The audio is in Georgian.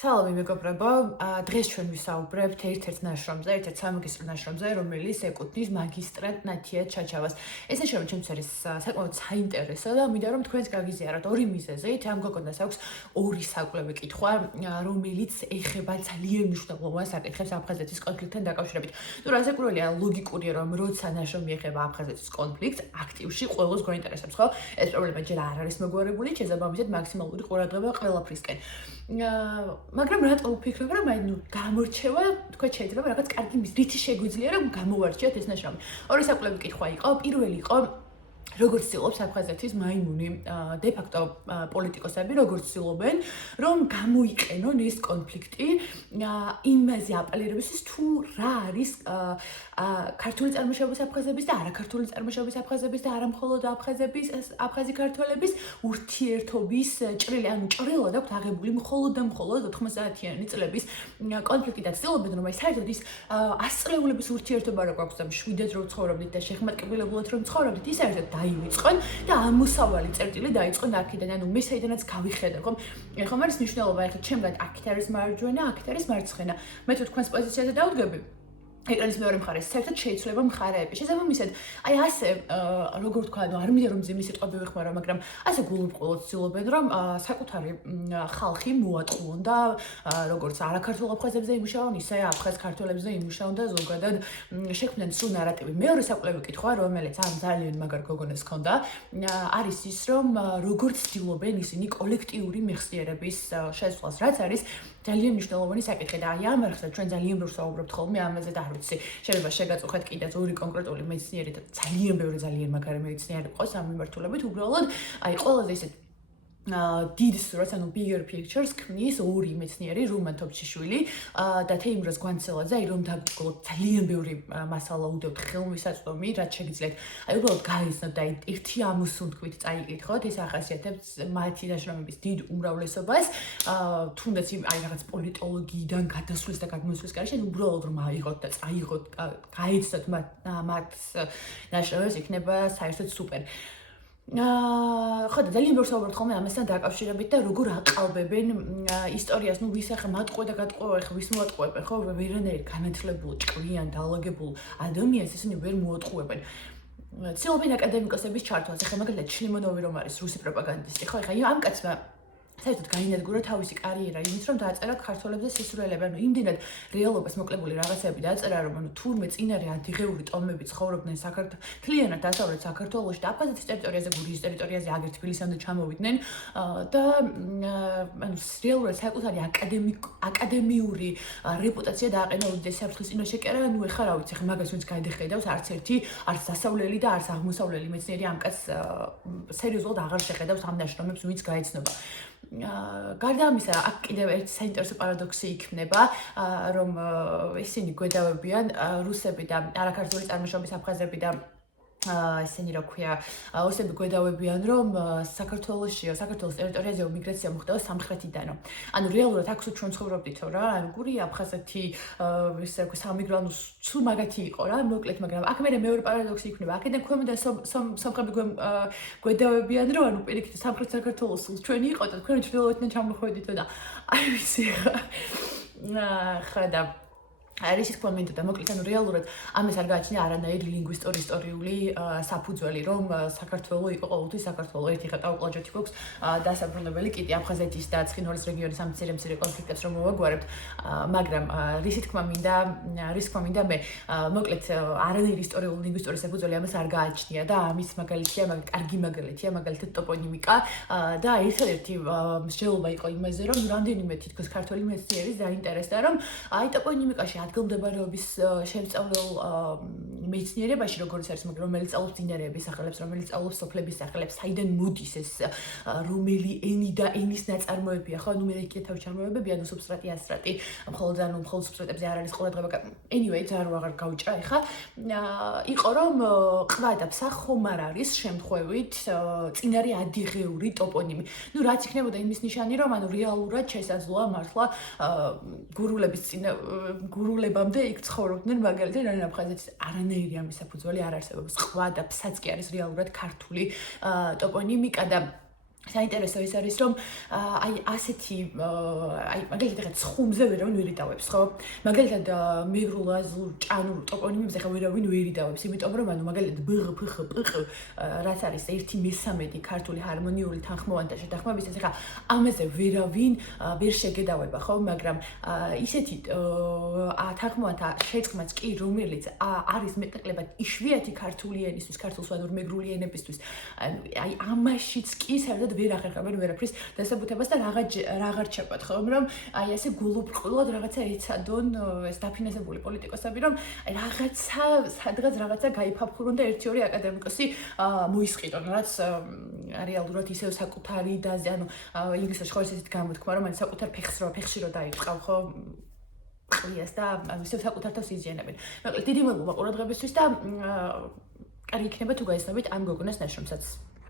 სალამი მეგობრებო, დღეს ჩვენ ვისაუბრებთ ერთ-ერთ ნაშრომზე, ერთ-ერთ სამაგისტრო ნაშრომზე, რომელიც ეკუთვნის მაგისტრანტ ნათია ჩაჩავას. ეს ნაშრომი ჩემთვის არის საკმაოდ საინტერესო და მინდა რომ თქვენს გაგიზიაროთ ორი მიზეზით. ამ გოგონას აქვს ორი საკვლევი კითხვა, რომელიც ეხება ძალიან მნიშვნელოვან საკითხებს აფხაზეთის კონფლიქტთან დაკავშირებით. თუ რასაკვირველია, ლოგიკურია რომ როცა ნაშრომი ეხება აფხაზეთის კონფლიქტს, აქტივში ყველას გვაინტერესებს, ხო? ეს პრობლემა ჯერ არ არის მოგვარებული, შესაბამისად მაქსიმალური ყურადღება ყველაფრისკენ. მაგრამ რატომ ვფიქრობ, რომ გამორჩევა, თქვა შეიძლება რაღაც კარგი რითი შეგვიძლია რომ გამოვარჩიოთ ეს ნაშრომი. ორი საკვლევი კითხვა იყო, პირველი იყო როგორც ცდილობს აფხაზეთის მაიმუნი de facto პოლიტიკოსები როგორც ცდილობენ რომ გამოიყენონ ეს კონფლიქტი იმაზე აპელირებისთვის თუ რა არის ქართული წარმოშობის აფხაზების და არაქართული წარმოშობის აფხაზების და არა მხოლოდ აფხაზი ქართველების ურთიერთობის ჭრილი, ანუ ჭრილად აქვთ აღებული მხოლოდ და მხოლოდ 90-იანი წლების კონფლიქტი და ცდილობენ რომ საერთოდ ის 100 წლეულების ურთიერთობა რა გვაქვს და მშვიდად რომ ცხოვრობდით და შეხმატკივრებულად რომ ცხოვრობდით ის საერთოდ დაივიწყონ და ამოსავალი წერტილი დაიწყონ აქედან, ანუ მე საიდანაც გავიხედავ, ხომ? ხომ არის მნიშვნელობა, ეხლა ჩემგან აქეთ არის მარჯვენა, აქეთ არის მარცხენა. მე თუ თქვენს პოზიციაზე დავდგები, ეკრანის მეორე მხარეს საერთოდ შეიძლება მხარეები. შესაბამისად, აი ასე როგორ თქვა, ანუ არ მინდა რომ ძიმის სიტყვები ვიხმარო, მაგრამ ასე გულუბრყვილოდ ცდილობენ რომ საკუთარი ხალხი მოატყუონ და როგორც არაქართულ აფხაზებზე იმუშაონ, ისე აფხაზ ქართველებზე იმუშაონ და ზოგადად შექმნან სულ ნარატივი. მეორე საკვლევი კითხვა, რომელიც ამ ძალიან მაგარ გოგონას ჰქონდა, არის ის, რომ როგორ ცდილობენ ისინი კოლექტიური მეხსიერების შესვლას, რაც არის ძალიან მნიშვნელოვანი საკითხი და აი ამ არხზე ჩვენ ძალიან ბევრს ვსაუბრობთ ხოლმე ამაზე და არ ვიცი, შეიძლება შეგაწუხეთ კიდეც ორი კონკრეტული მეცნიერი და ძალიან ბევრი ძალიან მაგარი მეცნიერი ყავს ამ მიმართულებით, უბრალოდ აი ყველაზე ისეთ დიდ სურათს, ანუ bigger pictures ქმნის ორი მეცნიერი, რუმან თოფჩიშვილი და თეიმურაზ გვანცელაძე, აი რომ დაგვიგულოთ ძალიან ბევრი მასალა უდევთ ხელმისაწვდომი, რაც შეგიძლიათ აი უბრალოდ გაიცნოთ და ერთი ამოსუნთქვით წაიკითხოთ, ეს ახასიათებს მათი ნაშრომების დიდ უმრავლესობას, თუნდაც აი რაღაც პოლიტოლოგიიდან გადასვლის და გადმოსვლის გარშე, უბრალოდ რომ აიღოთ და წაიღოთ, გაიცნოთ მათ ნაშრომებს, იქნება საერთოდ სუპერ. ხო და ძალიან ბევრს ვსაუბრობთ ხოლმე ამასთან დაკავშირებით და როგორ აყალბებენ ისტორიას, ნუ ვის ახლა მატყუე და გატყუე, ახლა ვის მოატყუებენ, ხო? ვერანაირ განათლებულ, ჭკვიან, დაალაგებულ ადამიანს ისინი ვერ მოატყუებენ. ცდილობენ აკადემიკოსების ჩართვას, ახლა მაგალითად შლიმონოვი რომ არის რუსი პროპაგანდისტი, ხო? ახლა ამ კაცმა საერთოდ გაინადგურა თავისი კარიერა იმით, რომ დააწერა ქართველებზე სისულელები, ანუ იმდენად რეალობას მოკლებული რაღაცები დააწერა, რომ ანუ თურმე წინარე ადიღეული ტომები ცხოვრობდნენ თლიანად დასავლეთ საქართველოში და აფხაზეთის ტერიტორიაზე, გურიის ტერიტორიაზე, აგერ თბილისამდე ჩამოვიდნენ და ანუ რეალურად საკუთარი აკადემიური რეპუტაცია დააყენა უდიდეს საფრთხის წინაშე კი არა, ანუ ეხლა რა ვიცი, ხა მაგას ვინც გაიხედავს, არც ერთი, არც დასავლელი და არც აღმოსავლელი მეცნიერი ამ კაცს სერიოზულად აღარ შეხედავს ამ ნაშრომებს, ვინც გაიცნობა. გარდა ამისა, აქ კიდევ ერთი საინტერესო პარადოქსი იქნება, რომ ისინი გვედავებიან რუსები და არაქართული წარმოშობის აფხაზები და ისინი რა ქვია, ოსები გვედავებიან, რომ საქართველოს ტერიტორიაზე მიგრაცია მოხდება სამხრეთიდანო. ანუ რეალურად აქ ჩვენ ცხოვრობდითო რა, ანუ გურია, აფხაზეთი, ისე რა სამიგრანო სულ მაგათი იყო რა, მოკლედ, მაგრამ აქ მე მეორე პარადოქსი იქნება. აქედან ქვემოდან სომხები გვედავებიან, რომ ანუ პირიქით სამხრეთ საქართველოს სულ ჩვენი იყო და თქვენ ჩრდილოეთიდან ჩამოხვედითო და არ ვიცი ხა და არის ის თქმა მინდა და მოკლედ ანუ რეალურად ამას არ გააჩნია არანაირი ლინგვისტური-ისტორიული საფუძველი, რომ საქართველო იყო ყოველთვის საქართველო. ერთი ხა ტაუკლაჯეთი გვაქვს დასაბრუნებელი კიდე აფხაზეთის და ცხინვალის რეგიონის ამ მცირე კონფლიქტებს რომ მოვაგვარებთ, მაგრამ რის თქმა მინდა მე მოკლედ არანაირი ისტორიული ლინგვისტური საფუძველი ამას არ გააჩნია და ამის კარგი მაგალითია მაგალითად ტოპონიმიკა და ერთადერთი მსჯელობა იყო იმაზე, რომ რამდენიმე თითქოს ქართველი მეცნიერი დაინტერესდა, რომ აი ტოპონიმიკაში ადგილმდებარეობის შემსწავლელ მეცნიერებაში, როგორც არის, რომელიც სწავლობს მდინარეების სახელებს, რომელიც სწავლობს სოფლების სახელებს, საიდან მოდის ეს რომელიენი და ენის ნაწარმოებია, ხო? ანუ მე კიდე თავი ჩამოვებები, ანუ სუბსტრატი, ასტრატი, მხოლოდ სუბსტრატებზე არ არის ყურადღება. Anyway, ძარო აღარ გავუჭრა ეხა. იყო რომ ყვა და ფსა ხომ არ არის შემთხვევით წინარე ადიღეული ტოპონიმი. ნუ რაც იქნებოდა იმის ნიშანი, რომ ანუ რეალურად შესაძლოა მართლა გურულებამდე იქ ცხოვრობდნენ მაგალითად ან აფხაზეთის არანაირი ამის საფუძველი არ არსებობს. ყვა და ფსაც კი არის რეალურად ქართული ტოპონიმიკა და საინტერესო ის არის რომ აი ასეთი აი მაგალითად რაღაც ხუმზე ვერავინ ვერ იდავებს ხო მაგალითად მეგრულ ჭანურ ტოპონიმებზე ხა ვერავინ ვერ იდავებს იმიტომ რომ ანუ მაგალითად ბღ ფხ პყ რაც არის 1/13 ქართული ჰარმონიული თანხმოვანთა შეთანხმების ეს ხა ამაზე ვერავინ ვერ შეგედავება ხო მაგრამ ისეთი თანხმოვანთა შეწყმაც კი რომელიც არის მეტნაკლებად იშვიათი ქართული ენისთვის ქართულსვანურ მეგრული ენებისთვის აი ამაშიც კი საერთოდ ვერ აღერხებენ ვერაფრის დასაბუთებას და რაღარ ჩებათ ხო რომ აი ასე გულუბრყვილად რაღაცა ეცადონ ეს დაფინანსებული პოლიტიკოსები რომ აი რაღაცა სადღაც რაღაცა გაიფაფხურონ და 1-2 აკადემიკოსი მოისყიდონ რაც რეალურად ისევ საკუთარი დაზე ანუ ინგლისურში ხო ესეთ გამოთქმა რომ აი საკუთარ ფეხში რო დაიწყავ ხო ყლიას და ანუ ისევ საკუთარ თავს იზიანებენ მაგრამ დიდი მადლობა ყურადღებისთვის და კარგი იქნება თუ გაიცნობით ამ გოგონას ნაშრომსაც